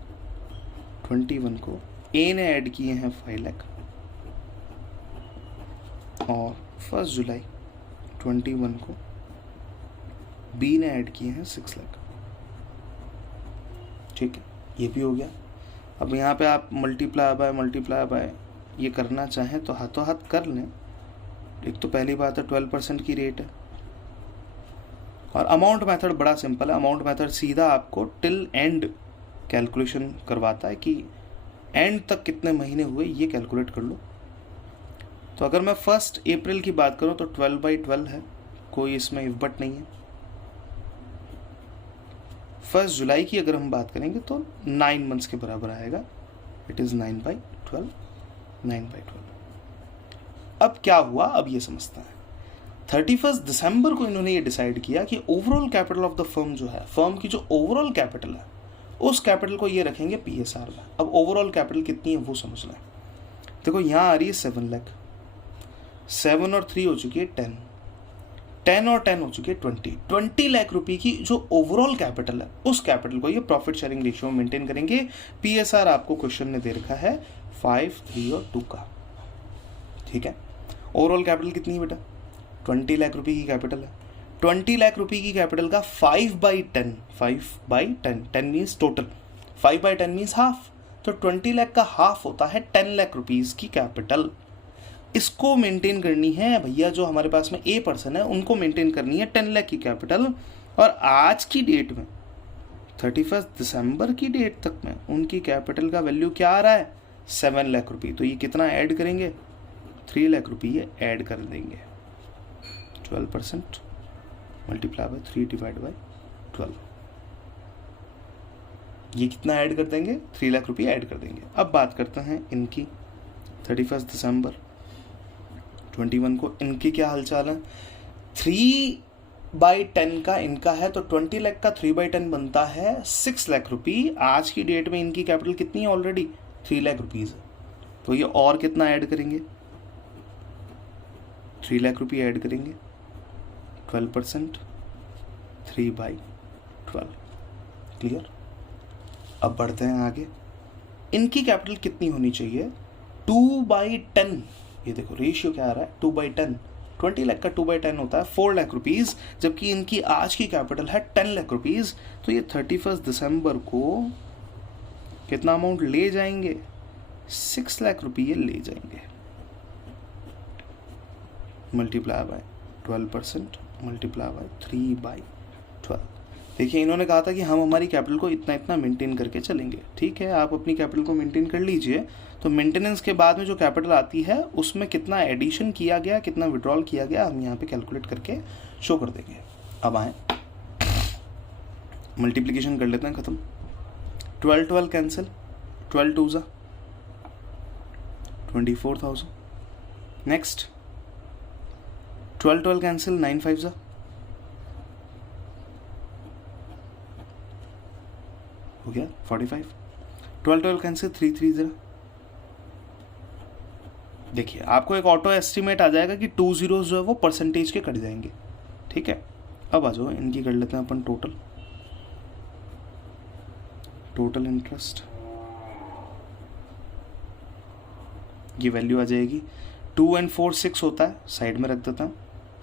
21 को ए ने ऐड किए हैं 5 लाख और 1 जुलाई 21 को बी ने ऐड किए हैं 6 लाख। ठीक है, ये भी हो गया। अब यहाँ पे आप मल्टीप्लाई बाय ये करना चाहें तो हाथों हाथ कर लें। एक तो पहली बात है 12% की रेट है, और अमाउंट मेथड बड़ा सिंपल है। अमाउंट मेथड सीधा आपको टिल एंड कैलकुलेशन करवाता है कि एंड तक कितने महीने हुए ये कैलकुलेट कर लो। तो अगर मैं 1 अप्रैल की बात करूं तो 12/12 है, कोई इसमें इफ बट नहीं है। 1 जुलाई की अगर हम बात करेंगे तो 9 मंथ्स के बराबर आएगा। It is 9/12। अब क्या हुआ, अब ये समझते हैं। 31 दिसंबर को इन्होंने ये डिसाइड किया कि overall capital of the firm जो है, फर्म की जो ओवरऑल कैपिटल है, उस कैपिटल को ये रखेंगे PSR में। अब ओवरऑल कैपिटल कितनी है वो समझना है। देखो यहाँ आ रही है 7 लाख, 7 और 3 हो चुकी है 10, 10 और 10 हो चुकी है 20 लाख रुपए की जो ओवरऑल कैपिटल है, उस कैपिटल को ये प्रॉफिट शेयरिंग रेशियो में मेंटेन करेंगे। PSR आपको क्वेश्चन में दे रखा है 5, 3 और 2 का। ठीक है, ओवरऑल कैपिटल कितनी है बेटा, 20 लाख रुपए की कैपिटल है। 20 लाख रुपए की कैपिटल का 5/10, 10 मीन्स टोटल, 5/10 मीन्स हाफ। तो 20 लाख का हाफ होता है 10 लाख रुपीज की कैपिटल। इसको मेंटेन करनी है भैया, जो हमारे पास में ए पर्सन है उनको मेंटेन करनी है 10 लाख की कैपिटल। और आज की डेट में 31 दिसंबर की डेट तक में उनकी कैपिटल का वैल्यू क्या आ रहा है, 7 लाख रुपये। तो ये कितना ऐड करेंगे, 3 लाख रुपये ऐड कर देंगे। 12% मल्टीप्लाई बाय 3 डिवाइड बाय 12, ये कितना ऐड कर देंगे, 3 लाख रुपये ऐड कर देंगे। अब बात करते हैं इनकी 31 दिसंबर 21 को इनकी क्या हालचाल है। 3/10 का इनका है, तो 20 लाख का 3/10 बनता है 6 लाख रुपये। आज की डेट में इनकी कैपिटल कितनी है, ऑलरेडी 3 लाख रुपीज है। तो ये और कितना ऐड करेंगे, 3 लाख रुपये ऐड करेंगे। 12%, 3/12। क्लियर। अब बढ़ते हैं आगे। इनकी कैपिटल कितनी होनी चाहिए, 2/10। ये देखो रेशियो क्या आ रहा है, 2/10। 20 लाख का 2/10 होता है 4 लाख रुपीज, जबकि इनकी आज की कैपिटल है 10 लाख रुपीज। तो ये 31 दिसंबर को कितना अमाउंट ले जाएंगे, 6 लाख रुपये ले जाएंगे। Multiply by 12%, multiply bye 3/12। देखिए इन्होंने कहा था कि हम हमारी कैपिटल को इतना इतना मेंटेन करके चलेंगे। ठीक है, आप अपनी कैपिटल को मेंटेन कर लीजिए। तो मेंटेनेंस के बाद में जो कैपिटल आती है उसमें कितना एडिशन किया गया, कितना विड्रॉल किया गया, हम यहाँ पे कैलकुलेट करके शो कर देंगे। अब आए मल्टीप्लीकेशन कर लेते हैं, खत्म। 12 कैंसिल, 12 2 जा 24,000। नेक्स्ट 12 कैंसिल, 9 5 जा हो गया 45। 12 कैंसिल, 3 3 0। देखिए आपको एक ऑटो एस्टिमेट आ जाएगा कि 2 zeros जो है वो परसेंटेज के कट जाएंगे। ठीक है, अब आ जाओ इनकी कर लेते हैं अपन टोटल इंटरेस्ट। ये वैल्यू आ जाएगी 2 and 4 6 होता है, साइड में रख देता हूँ।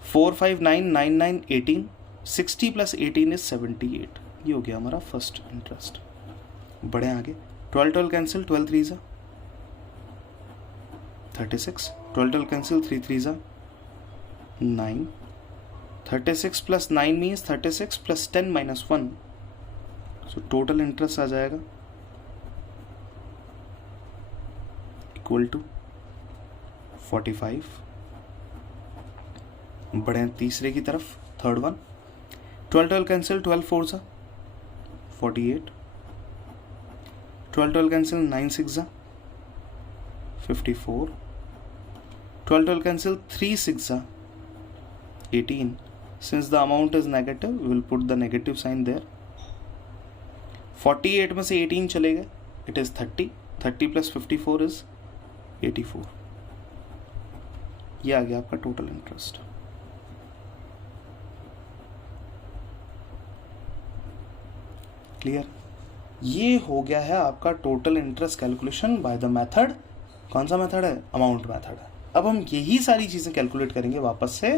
4 5 9 9 9 18, 60 + 18 is 78। ये हो गया हमारा फर्स्ट इंटरेस्ट। बढ़े आगे। 12 कैंसिल, 12 3 जा 36। 12 कैंसिल, 3 3 जा 9। 36 + 9 मीन्स 36 + 10 - 1। सो टोटल इंटरेस्ट आ जाएगा इक्वल टू 45। बढ़े तीसरे की तरफ, थर्ड वन, 12 कैंसिल, 12 4 सा 48, 12 कैंसिल, 9 6 सा 54, 12 cancel, 3 6 are 18. Since the amount is negative, we will put the negative sign there. 48 में से 18 चले गए, it is 30. 30 plus 54 is 84. ये आ गया आपका टोटल इंटरेस्ट। क्लियर? ये हो गया है आपका total interest calculation by the method. कौन सा मेथड है? अमाउंट मेथड है। अब हम यही सारी चीज़ें कैलकुलेट करेंगे वापस से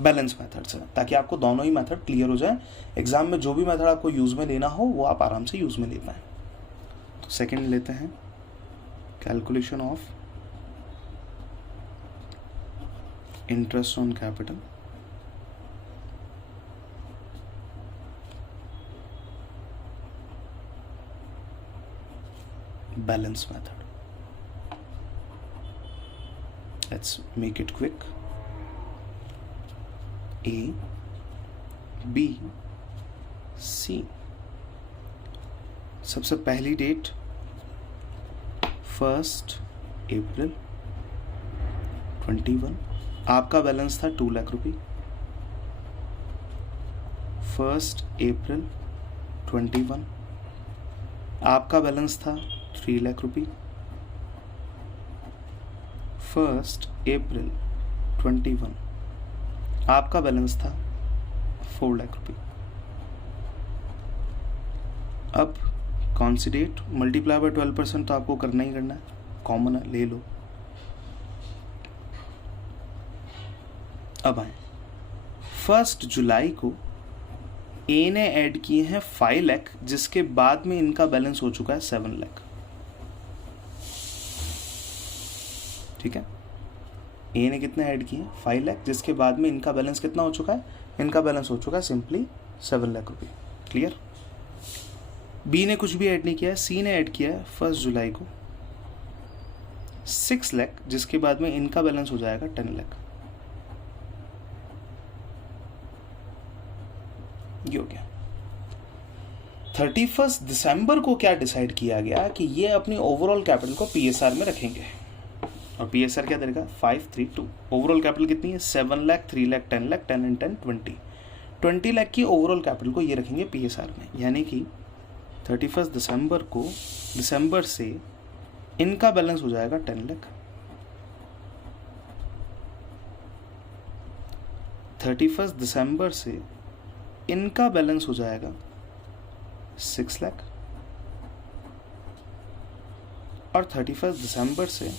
बैलेंस मेथड से, ताकि आपको दोनों ही मेथड क्लियर हो जाए। एग्जाम में जो भी मेथड आपको यूज़ में लेना हो वो आप आराम से यूज़ में ले पाएँ। तो सेकंड लेते हैं, calculation of interest on capital balance method. Let's make it quick. A, B, C. सबसे पहली डेट 1 अप्रैल 21। आपका बैलेंस था 2 लाख रुपये। 1 अप्रैल 21 आपका बैलेंस था 3 लाख रुपये। 1 अप्रैल 21 आपका बैलेंस था 4 लाख रुपये। अब कौन सी डेट? मल्टीप्लाई बाय 12% तो आपको करना ही करना है, कॉमन है, ले लो। अब आए 1 जुलाई को ए ने ऐड किए हैं 5 लाख, जिसके बाद में इनका बैलेंस हो चुका है 7 लाख। ठीक है, ए ने कितने ऐड किए? 5 लाख, जिसके बाद में इनका बैलेंस कितना हो चुका है? इनका बैलेंस हो चुका है सिंपली 7 लाख रुपये। क्लियर? बी ने कुछ भी ऐड नहीं किया है, सी ने ऐड किया है 1 जुलाई को 6 लाख, जिसके बाद में इनका बैलेंस हो जाएगा 10 लाख। ये हो गया। 31 दिसंबर को क्या डिसाइड किया गया कि ये अपनी ओवरऑल कैपिटल को पीएसआर में रखेंगे, और पीएसआर क्या देगा? 532। ओवरऑल कैपिटल कितनी है? 7 लाख, 3 लाख, 10 लाख, 10 एंड 10 20 लाख की ओवरऑल कैपिटल को ये रखेंगे पीएसआर में। यानी कि 31 दिसंबर को, दिसंबर से इनका बैलेंस हो जाएगा 10 लाख। 31 दिसंबर से इनका बैलेंस हो जाएगा 6 लाख, और 31 दिसंबर से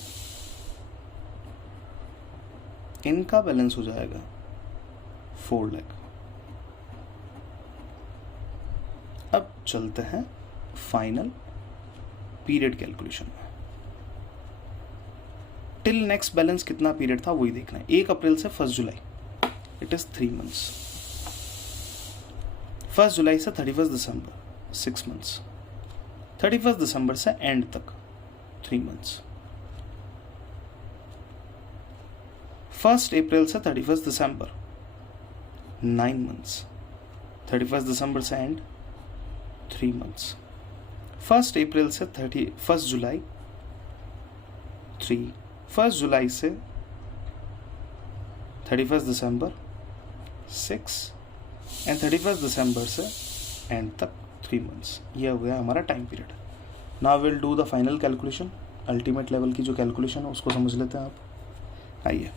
इनका बैलेंस हो जाएगा 4 लाख। अब चलते हैं फाइनल पीरियड कैलकुलेशन में। टिल नेक्स्ट बैलेंस कितना पीरियड था वही देखना है। 1 अप्रैल से 1 जुलाई, इट इज 3 मंथ्स। 1 जुलाई से 31 दिसंबर 6 मंथ्स। 31 दिसंबर से एंड तक 3 मंथ्स। 1 अप्रैल से 31 दिसंबर 9 मंथ्स। 31 दिसंबर से एंड 3 मंथ्स। 1 अप्रैल से 1 जुलाई 3। 1 जुलाई से 31 दिसंबर 6 एंड 31 दिसंबर से एंड तक 3 मंथ्स। ये हो गया हमारा time period. Now will do the final calculation. Ultimate level की जो कैलकुलेशन है उसको समझ लेते हैं आप। आइए,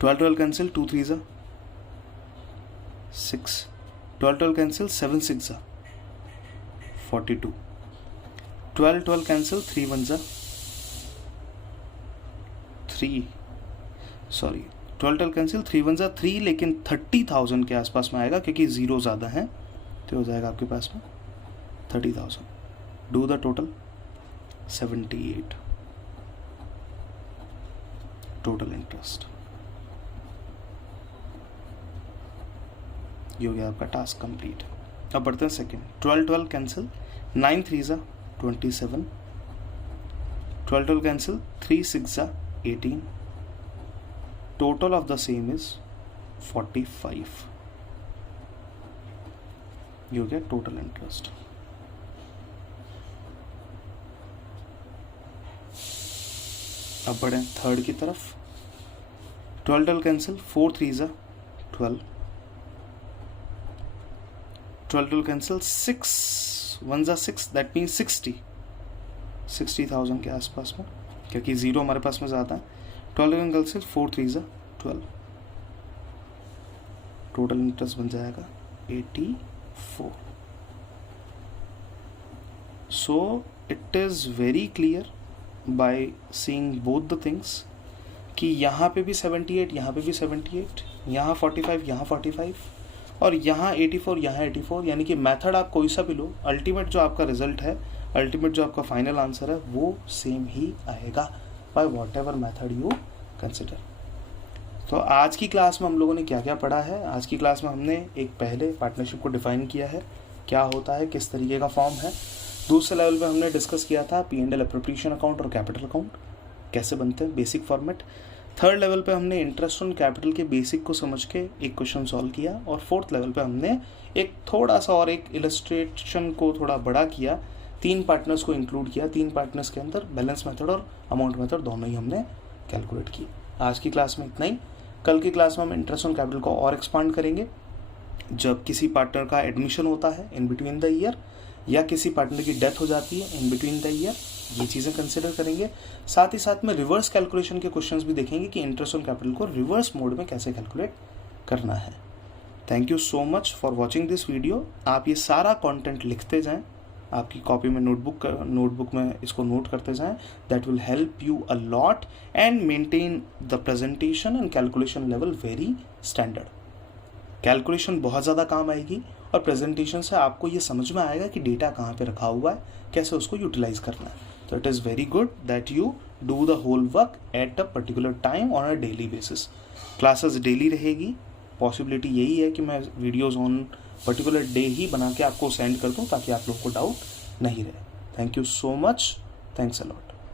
12 cancel, 2 3 6, 12 cancel, 7 6 42, 12 cancel, 3 1 3, sorry 12 cancel, 3 1 3, लेकिन 30,000 के आसपास में आएगा क्योंकि जीरो ज़्यादा है, तो हो जाएगा आपके पास में 30,000। Do the total 78 total interest. ये हो गया आपका टास्क कंप्लीट। अब बढ़ते हैं second. 12 cancel, 9 3 27, 12 cancel, 3 6 18. Total of the same is 45. You get total interest. अब बढ़ें थर्ड की तरफ. 12 cancel, 4 3 12. 12 cancel, 6 1 6, that means 60,000 के आसपास में, क्योंकि जीरो हमारे पास में ज़्यादा है. 12 cancel, 4 3 12. टोटल इंटरेस्ट बन जाएगा 84. So it is very clear by seeing both the things कि यहाँ पे भी 78, यहाँ पे भी 78, यहाँ 45, यहाँ 45 और यहाँ 84, यहाँ 84. यानी कि मेथड आप कोई सा भी लो, अल्टीमेट जो आपका रिजल्ट है, अल्टीमेट जो आपका फाइनल आंसर है वो सेम ही आएगा by what ever method you consider. तो आज की क्लास में हम लोगों ने क्या क्या पढ़ा है. आज की क्लास में हमने एक पहले पार्टनरशिप को डिफाइन किया है, क्या होता है, किस तरीके का फॉर्म है. दूसरे लेवल पे हमने डिस्कस किया था P&L एप्रोप्रिएशन अकाउंट और कैपिटल अकाउंट कैसे बनते हैं, बेसिक फॉर्मेट. थर्ड लेवल पे हमने इंटरेस्ट ऑन कैपिटल के बेसिक को समझ के एक क्वेश्चन सॉल्व किया. और फोर्थ लेवल पे हमने एक थोड़ा सा और एक इलस्ट्रेशन को थोड़ा बड़ा किया, 3 पार्टनर्स को इंक्लूड किया. 3 पार्टनर्स के अंदर बैलेंस मेथड और अमाउंट मेथड दोनों ही हमने कैलकुलेट की. आज की क्लास में इतना ही. कल की क्लास में हम इंटरेस्ट ऑन कैपिटल को और एक्सपांड करेंगे. जब किसी पार्टनर का एडमिशन होता है इन बिटवीन द ईयर या किसी पार्टनर की डेथ हो जाती है इन बिटवीन द ईयर, ये चीज़ें कंसिडर करेंगे. साथ ही साथ में रिवर्स कैलकुलेशन के क्वेश्चंस भी देखेंगे कि इंटरेस्ट ऑन कैपिटल को रिवर्स मोड में कैसे कैलकुलेट करना है. Thank you so much for watching this video. आप ये सारा कंटेंट लिखते जाएं, आपकी कॉपी में नोटबुक में इसको नोट करते जाएं. That will help you a lot and maintain the presentation and calculation level very standard. Calculation बहुत ज़्यादा काम आएगी और प्रेजेंटेशन से आपको ये समझ में आएगा कि डेटा कहाँ पे रखा हुआ है, कैसे उसको यूटिलाइज करना है. तो it is very good that you do the whole work at a particular time on a daily basis. Classes daily रहेगी. पॉसिबिलिटी यही है कि मैं वीडियोज़ ऑन पर्टिकुलर डे ही बना के आपको सेंड कर दूँ ताकि आप लोग को डाउट नहीं रहे. Thank you so much. Thanks a lot.